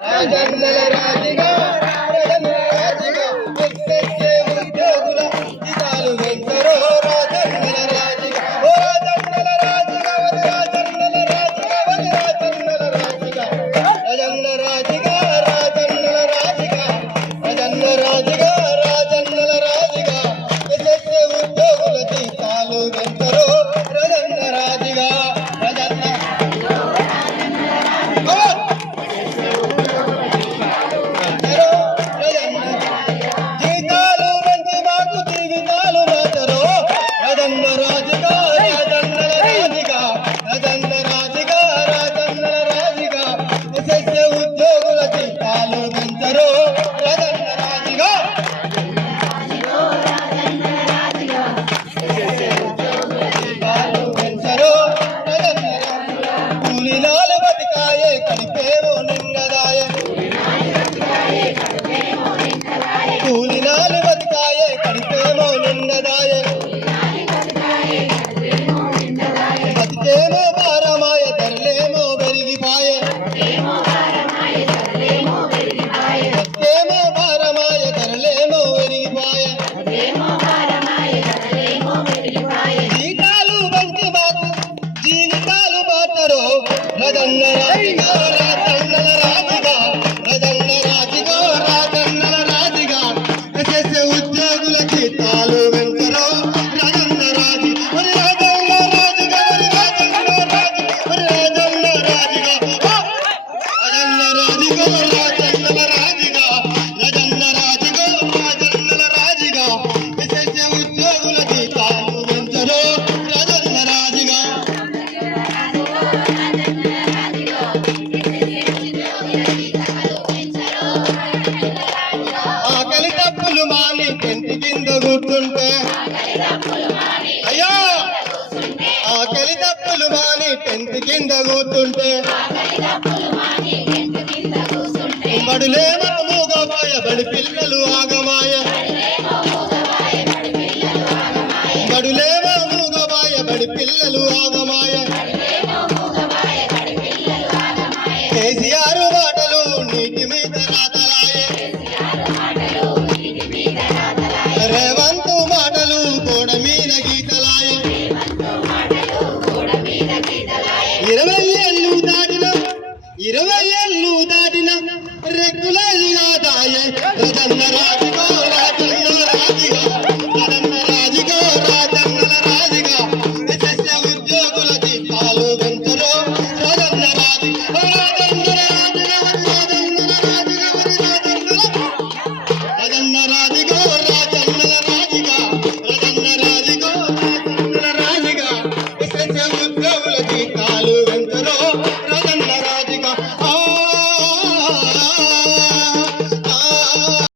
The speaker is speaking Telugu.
రాజన్నల రాజుగా రాజన్నల రాజుగా ఎక్కెక్కే ఉద్యోగుల జీతాలు పెంచరో రాజన్నల రాజుగా ఓ రాజన్నల రాజుగా వది రాజన్నల రాజుగా వది రాజన్నల రాజుగా రాజన్న రాజుగా రాజన్నల రాజుగా రాజన్న రాజుగా రాజన్నల రాజుగా ఎక్కెక్కే ఉద్యోగుల జీతాలు పెంచరో రాజన్న రాజుగా రాజన్న ఉద్యోగుల జీతాలు పెంచరు రాజన్న రాజుగా జీతాలు పెంచరు రాజన్న కూలినాలు బతికాయే కడిపేమో నింగదాయే కూలినాలు బతికాయే కడిపేమో నింగదాయే బతికేమో భారమాయ ధరలేమో పెరిగిపాయే బతికేమో భారమాయ ధరలేమో పెరిగిపాయే జీతాలు బంతి మాకు జీవితాలు బాటరో రాజన్న రాజుగా రాజన్నల రాజుగా రాజన్న రాజుగా రాజన్నల రాజుగా చేసే ఉద్యోగుల జీతాలు వెంకరో రాజన్న రాజు మరి రాజన్న రాజుగా మరి రాజన్న రాజు మరి రాజన్న రాజుగా రాజన్న రాజుగా రాజన్నల రాజుగా రాజన్న రాజుగా రాజన్నల రాజుగా చేసే ఉద్యోగుల జీతాలు వెంకరో రాజన్న రాజుగా ఆకలి తప్పులు మాని ఇంటి కింద కూర్చుంటే అయ్యో ఆకలి తప్పులు మాని టెంట్ కింద కూర్చుంటే బడులేమో మూగమాయ బడి పిల్లలు ఆగమాయ బడులేమో మూగమాయ బడి పిల్లలు ఆగమాయ కేసీఆర్ మాటలు నీటి